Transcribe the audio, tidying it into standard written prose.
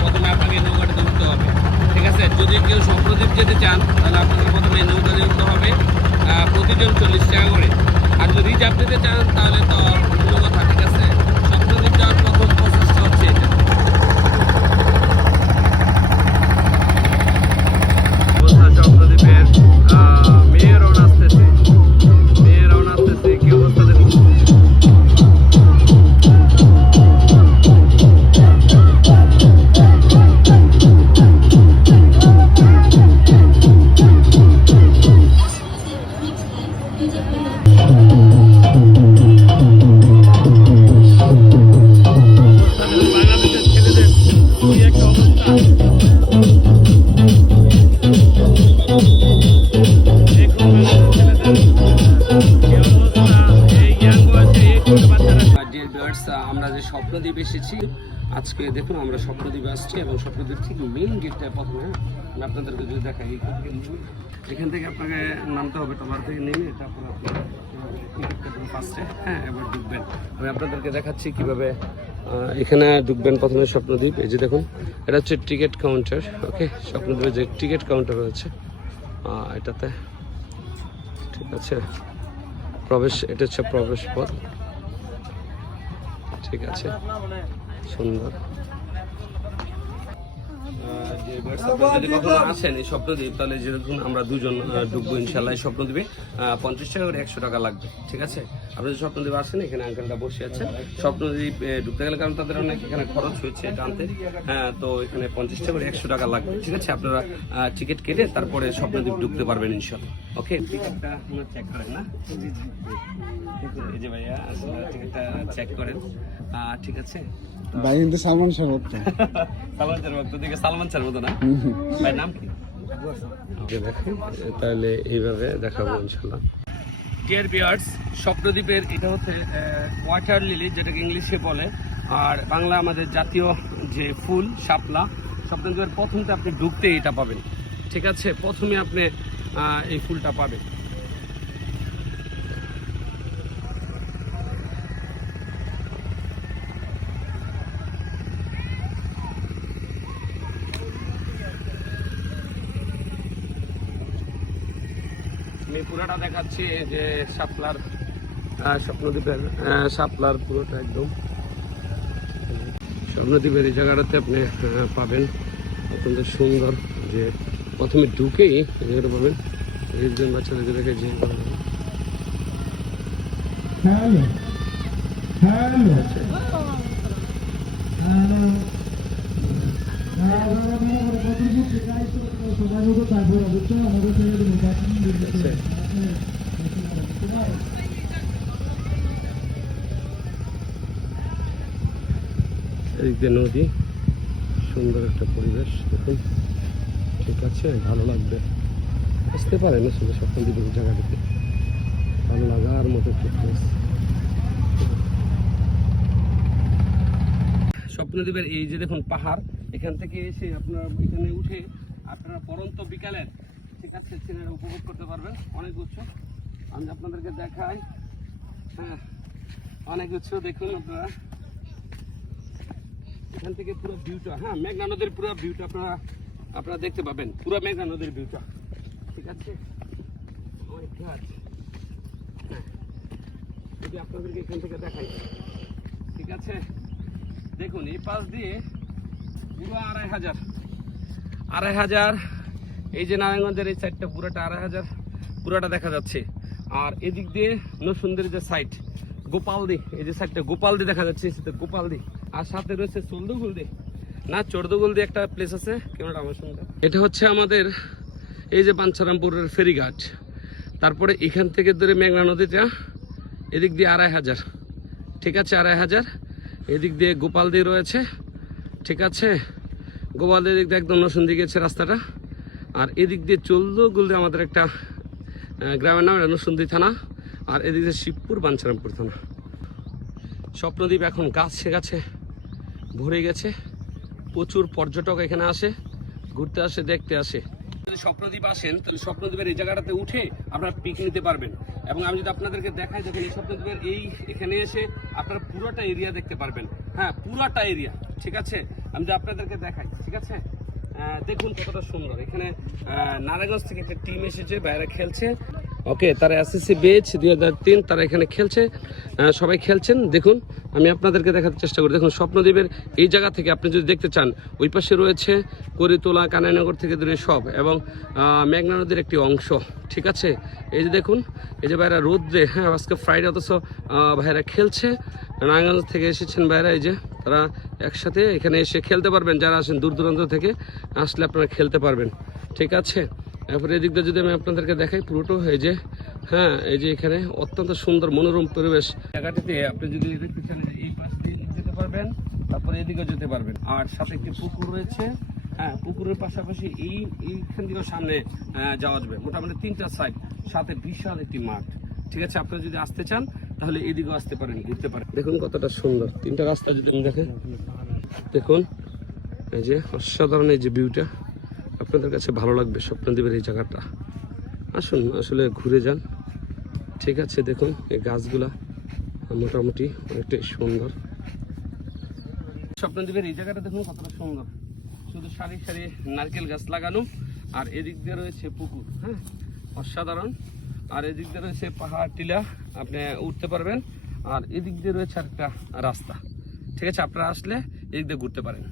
প্রথমে আপনাকে নৌকাটাতে উঠতে হবে। ঠিক আছে, যদি কেউ স্বপ্নদ্বীপ যেতে চান তাহলে আপনাকে প্রথমে নৌকাতে উঠতে হবে, প্রতিজন 40 টাকা করে। আর যদি রিজার্ভ যেতে চান তাহলে তো কোনো কথা। ঠিক আছে, স্বপ্নদ্বীপ যাওয়ার প্রথম প্রসেসটা হচ্ছে এটা। স্বপ্নদ্বীপের মেয়েরাও নাচতেছে, কি অবস্থা দেখুন। বাংলাদেশের ছেলেদের কি একটা অবস্থা। আমরা যে স্বপ্নদ্বীপ এসেছি আজকে, দেখুন আমরা স্বপ্নদ্বীপে আসছি এবং স্বপ্নদ্বীপ ঠিক মেইন গেটটা প্রথমে আমি আপনাদেরকে যদি দেখাই, এখান থেকে আপনাকে নামতে হবে, টলার থেকে নেমে তারপর আপনি টিকিট কাটবেন ফার্স্টে। হ্যাঁ, এবার ঢুকবেন। আমি আপনাদেরকে দেখাচ্ছি কিভাবে এখানে ঢুকবেন। প্রথমে স্বপ্নদ্বীপ, এই যে দেখুন এটা হচ্ছে টিকিট কাউন্টার। ওকে, স্বপ্নদ্বীপে যে টিকিট কাউন্টার রয়েছে এটাতে, ঠিক আছে, প্রবেশ, এটা হচ্ছে প্রবেশ পথ। ঠিক আছে, সুন্দর। যদি কখনো আসেন এই স্বপ্নদ্বীপ তাহলে যেরকম আমরা দুজন ঢুকবো ইনশাল্লাহ। এই স্বপ্নদ্বীপে 50 টাকা করে 100 টাকা লাগবে। ঠিক আছে, আপনি যদি স্বপ্নদ্বীপ আসেন, এখানে আঙ্কেলটা বসে আছে। স্বপ্নদ্বীপ ঢুকতে গেলে কারণ তাদের অনেক এখানে খরচ হয়েছে টানতে, হ্যাঁ, তো এখানে 50 টাকা করে 100 টাকা লাগবে। ঠিক আছে, আপনারা টিকিট কেটে তারপরে স্বপ্নদ্বীপ ঢুকতে পারবেন ইনশাল্লাহ। ওকে, টিকিটটা চেক করেন না, এই যে ভাইয়া আসলে টিকিটটা চেক করেন। ঠিক আছে ভাই, কিন্তু সালমান শাহ ভক্ত। সালমান শাহ ভক্ত, দিকে সালমান শাহ মতো না। ভাই নাম কি? দেখেন, তাহলে এইভাবে দেখাবো ইনশাল্লাহ। ডিয়ার ভিউয়ার্স, স্বপ্নদ্বীপের এটা হচ্ছে ওয়াটার লিলি, যেটাকে ইংলিশে বলে, আর বাংলা আমাদের জাতীয় যে ফুল শাপলা। স্বপ্নদ্বীপের প্রথমটা আপনি ঢুকতে এটা পাবেন। ঠিক আছে, প্রথমে আপনি এই ফুলটা পাবেন। আমি পুরোটা দেখাচ্ছি যে শাপলার, স্বপ্নদ্বীপের শাপলার পুরোটা একদম। স্বপ্নদ্বীপের এই জায়গাটাতে আপনি পাবেন অত্যন্ত সুন্দর, যে প্রথমে ঢুকেই জায়গাটা পাবেন। একজন বাচ্চাদেরকে দেখে যে এদিক দিয়ে নদী, সুন্দর একটা পরিবেশ দেখুন। ঠিক আছে, ভালো লাগবে, আসতে পারেন আসলে স্বপ্নদ্বীপের জায়গাটিতে, ভালো লাগার মতো একটা প্লেস। স্বপ্নদ্বীপের এই যে দেখুন পাহাড়, এখান থেকে এসে আপনার এখানে উঠে আপনারা পরন্ত বিকালের, ঠিক আছে, সিনারি উপভোগ করতে পারবেন। অনেক উচ্চ, আমি আপনাদেরকে দেখাই। হ্যাঁ, অনেক উচ্চ, দেখুন আপনারা এখান থেকে পুরো ভিউটা, হ্যাঁ, মেঘনা নদীর পুরো ভিউটা আপনারা দেখতে পাবেন, পুরো মেঘনা নদীর ভিউটা। ঠিক আছে, যদি আপনাদেরকে এখান থেকে দেখাই, ঠিক আছে, দেখুন এই পাশ দিয়ে পুরো 2500 এই যে নারায়ণগঞ্জের এই সাইডটা পুরোটা 2500 পুরোটা দেখা যাচ্ছে। আর এদিক দিয়ে নরসুন্দের যে সাইড গোপালদি, এই যে সাইডটা গোপালদি দেখা যাচ্ছে, গোপালদি। আর সাথে রয়েছে চোরদুগুলদি একটা প্লেস আছে, কেমন আমার সঙ্গে। এটা হচ্ছে আমাদের এই যে বাঞ্ছারামপুরের ফেরিঘাট। তারপরে এখান থেকে ধরে মেঘনা নদীটা এদিক দিয়ে 2500, ঠিক আছে, 2500। এদিক দিয়ে গোপালদি রয়েছে, ঠিক আছে, গোপালদি দিক দিয়ে একদম নরসুন্দি গেছে রাস্তাটা। আর এদিক দিয়ে চোরদুগুলদি আমাদের একটা গ্রামের নাম, নরসুন্দি থানা। আর এদিক দিয়ে শিবপুর বাঞ্ছারামপুর থানা। স্বপ্নদ্বীপ এখন গাছে গাছে ভরে গেছে, প্রচুর পর্যটক এখানে আসে, ঘুরতে আসে, দেখতে আসে। যদি স্বপ্নদ্বীপ আসেন তাহলে স্বপ্নদ্বীপের এই জায়গাটাতে উঠে আপনারা পিক নিতে পারবেন। এবং আমি যদি আপনাদেরকে দেখাই, দেখুন এই স্বপ্নদ্বীপের এখানে এসে আপনারা পুরোটা এরিয়া দেখতে পারবেন। হ্যাঁ পুরাটা এরিয়া, ঠিক আছে। আমি যে আপনাদেরকে দেখাই, ঠিক আছে। দেখুন কতটা সুন্দর। এখানে নারায়ণগঞ্জ থেকে একটা টিম এসেছে, বাইরে খেলছে। ওকে, তারা এসএসসি বেচ 2003, তারা এখানে খেলছে, সবাই খেলছেন। দেখুন আমি আপনাদেরকে দেখাতে চেষ্টা করি। দেখুন স্বপ্নদ্বীপের এই জায়গা থেকে আপনি যদি দেখতে চান, ওই পাশে রয়েছে করিতোলা, কানাইনগর থেকে দূরে সব, এবং মেঘনা নদীর একটি অংশ, ঠিক আছে। এই যে দেখুন, এই যে ভাইরা রোদ্রে, হ্যাঁ আজকে ফ্রাইডে, অথচ ভাইরা খেলছে। নারায়ণগঞ্জ থেকে এসেছেন ভাইরা, এই যে তারা একসাথে এখানে এসে খেলতে পারবেন। যারা আসেন দূর দূরান্ত থেকে আসলে আপনারা খেলতে পারবেন, ঠিক আছে। এরপরে এদিক দিয়ে যদি আমি আপনাদেরকে দেখাই পুরোটো, এই যে হ্যাঁ এই যে এখানে অত্যন্ত সুন্দর মনোরম পরিবেশ জায়গাটিতে। আপনি যদি দেখতে চান এই পাশ দিয়ে যেতে পারবেন, তারপরে এদিকেও যেতে পারবেন। আর সাথে একটি পুকুর রয়েছে, হ্যাঁ পুকুরের পাশাপাশি এইখান দিকেও সামনে যাওয়া যাবে। মোটামুটি 3টা সাইড, সাথে বিশাল একটি মাঠ, ঠিক আছে। আপনারা যদি আসতে চান তাহলে এদিকেও আসতে পারেন, ঘুরতে পারেন। দেখুন কতটা সুন্দর 3টা রাস্তা যদি দেখেন, দেখুন এই যে অসাধারণ এই যে ভিউটা, আপনাদের কাছে ভালো লাগবে স্বপ্নদ্বীপের এই জায়গাটা। আসুন আসলে ঘুরে যান, ঠিক আছে। দেখুন এই গাছগুলা মোটামুটি অনেকটাই সুন্দর। স্বপ্নদ্বীপের এই জায়গাটা দেখুন কতটা সুন্দর, শুধু সারি সারি নারকেল গাছ লাগানো, আর এদিক দিয়ে রয়েছে পুকুর, হ্যাঁ অসাধারণ। আর এদিক দিয়ে রয়েছে পাহাড় টিলা, আপনি উঠতে পারবেন। আর এদিক দিয়ে রয়েছে একটা রাস্তা, ঠিক আছে। আপনারা আসলে এদিক দিয়ে ঘুরতে পারেন।